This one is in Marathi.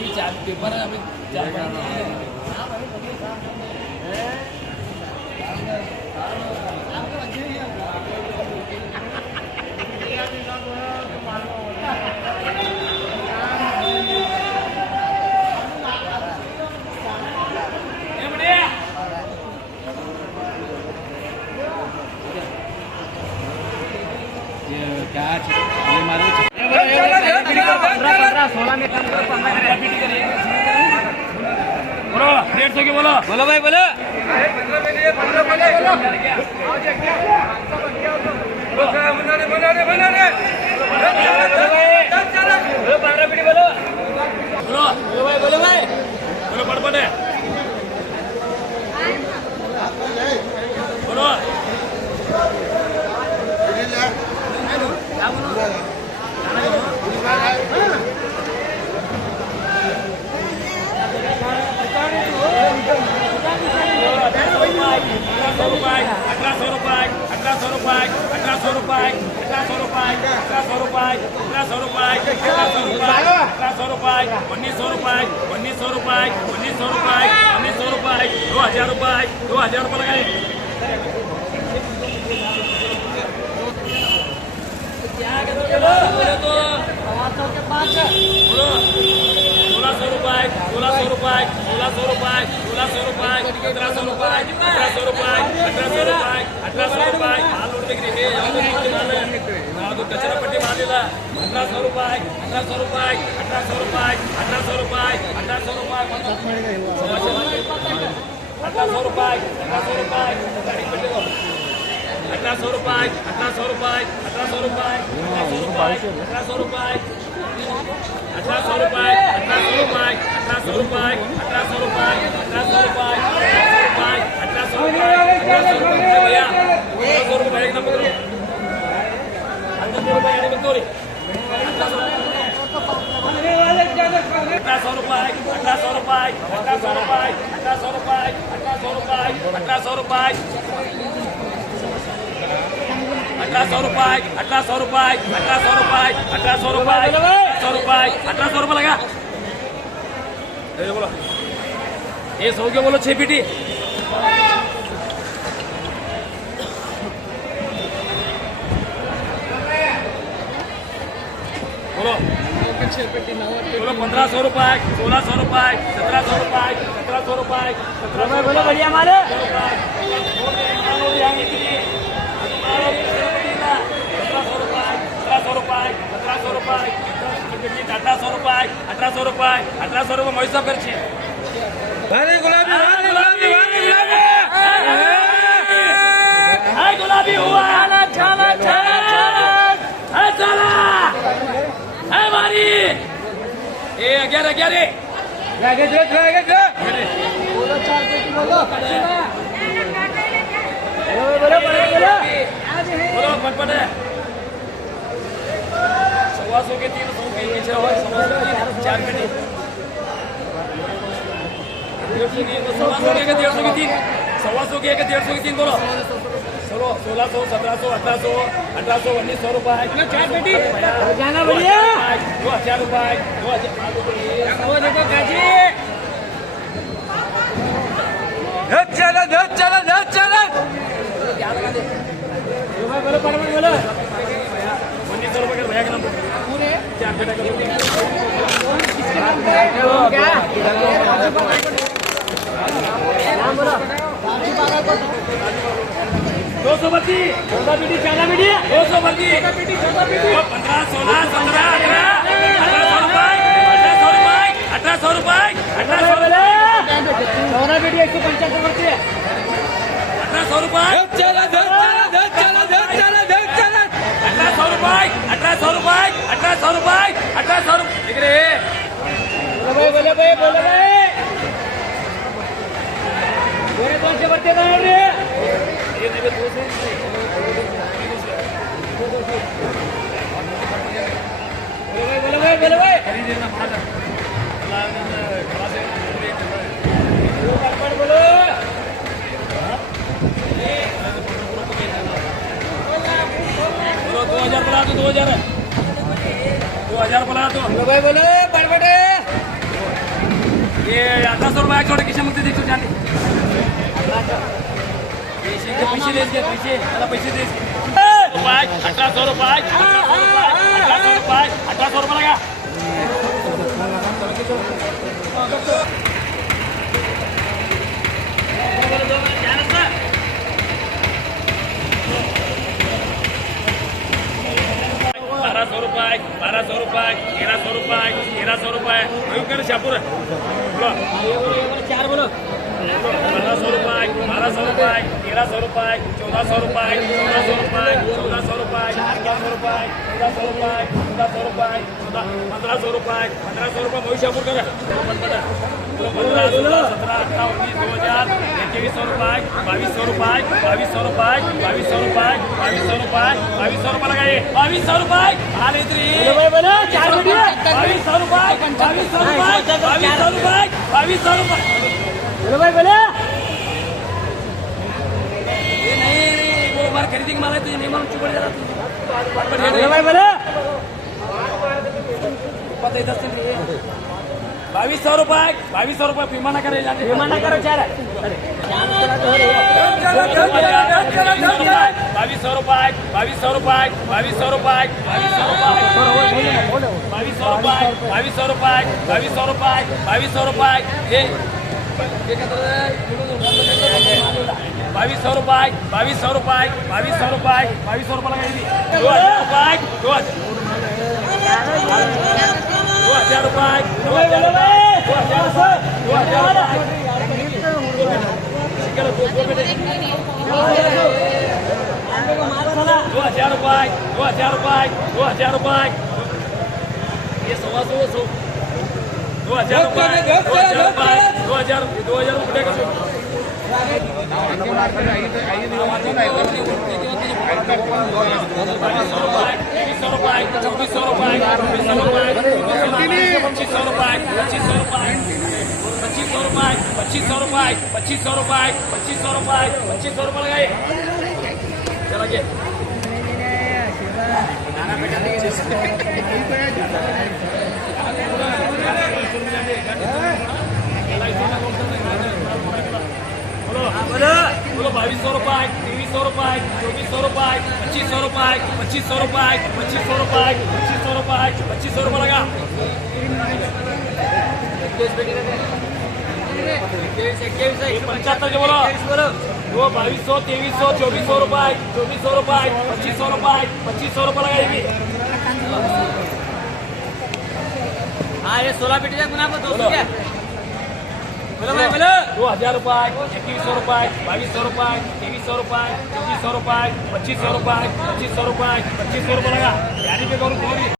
अभी चार पेपर है, अभी चार क्या ये मारो 15-16 में कम करो 15 बोलो 150 के बोलो बोलो भाई बोलो 15 में लिए 15 बोलो बना दे 15 पीटी बोलो बोलो भाई बोलो पड़ है बोलो कचरा पट्टी मारलेला 1800 रुपये 1800 रुपये 1800 रुपये 1800 रुपये 1800 रुपये 1800 रुपये 1800 रुपये 1800 रुपये 1800 रुपये 1800 रुपये 1800 रुपये 1800 रुपये 1800 रुपये 1800 रुपये 1800 रुपये 1800 रुपये 1800 रुपये भैया 1800 रुपये एक नंबर 1800 रुपये यानी बंदोरी 1800 रुपये 1800 रुपये 1800 रुपये 1800 रुपये 1800 रुपये 1800 रुपये 1800 रुपये 1800 रुपये 1800 रुपये 1800 रुपये 1800 रुपये 1800 रुपये लगा बोलो ये 100 के बोलो 6 पीटी बोलो 1500 रुपये 1600 रुपये 1700 रुपये 1700 रुपये 1700 बोलो बढ़िया मारे 1800 रुपये मैसा करছি गुलाबी हुआ हमारी 11 बोलो पटपट है 100 के 300 के नीचे 4 के 150 के 100 के 150 के 3 100 के 150 के 3 बोलो 1600 1700 1800 1800 1900 रुपये 4 पेटी जाना बढ़िया 2000 रुपये 2000 वो देखो काजी चलो बोलो परमानेंट बोलो 1900 रुपये भैया के नंबर पूरे 4 पेटा किसके नाम पे क्या नाम बोलो 232 पीटी 14 पीटी 232 15 16 17 1800 रुपये 14 पीटी 175 रुपये 1800 रुपये 1800 रुपये बोले भाई मेरे कौन से बच्चे का रे ये मेरे दोस्त हैं बोले भाई खरीदे ना मार बोलो 2000 बुला दो 2000 बुला दो भाई बोलो बड़बड़े ये 1800 रुपये छोटे किशन मध्ये देखो जाने पैसे दे पैसे मला पैसे दे 1800 रुपये 1800 रुपये लगा 1200 रुपये 1300 रुपये 1300 रुपये कर शापूर चार बोलो 1200 रुपये 1300 रुपये 1400 रुपये 1400 रुपये 1400 रुपये 1400 रुपये 1400 रुपये 1400 रुपये 1500 रुपये 1500 रुपये मोहित शापूर कर 15 16 17 18 19 2000 2100 रुपये 2200 रुपये 2200 रुपये 2200 रुपये 2200 रुपये 2200 रुपये लगाइए 2200 रुपये आले त्री 2200 रुपये 2200 रुपये 2200 रुपये 2200 रुपये बोलो भाई बोले ये नहीं वो बार खरीदी के माल है तो ये नहीं मालूम चुप पड़ जा रहा बोलो भाई बोले पता ही 10 दिन 2200 रुपये विमान करे जाते विमान करो चार 2200 रुपये 2200 रुपये 2200 रुपये 2200 रुपये 2200 रुपये 2200 रुपये 2200 रुपये ये 2200 रुपये 2200 रुपये 2200 रुपये 2200 रुपये लगाइए 2000 रुपये 2000 रुपये ये 100 2000 रुपये 2000 रुपये का 2500 रुपये लगाइए चलिए बोलो 2200 रुपये 2300 रुपये 2400 रुपये 2500 रुपये 2500 रुपये 2500 रुपये 2500 रुपये 2500 रुपये लगा 75 के बोलो वो 2200 2300 2400 रुपये 2400 रुपये 2500 रुपये 2500 रुपये लगाएगी हाँ ये 16 पेटी तक बना 200 क्या बोलो भाई बोलो 2000 रुपये 2100 रुपये 2200 रुपये 2300 रुपये 2400 रुपये 2500 रुपये 2500 रुपये 2500 रुपये लगा यानी पे करूँ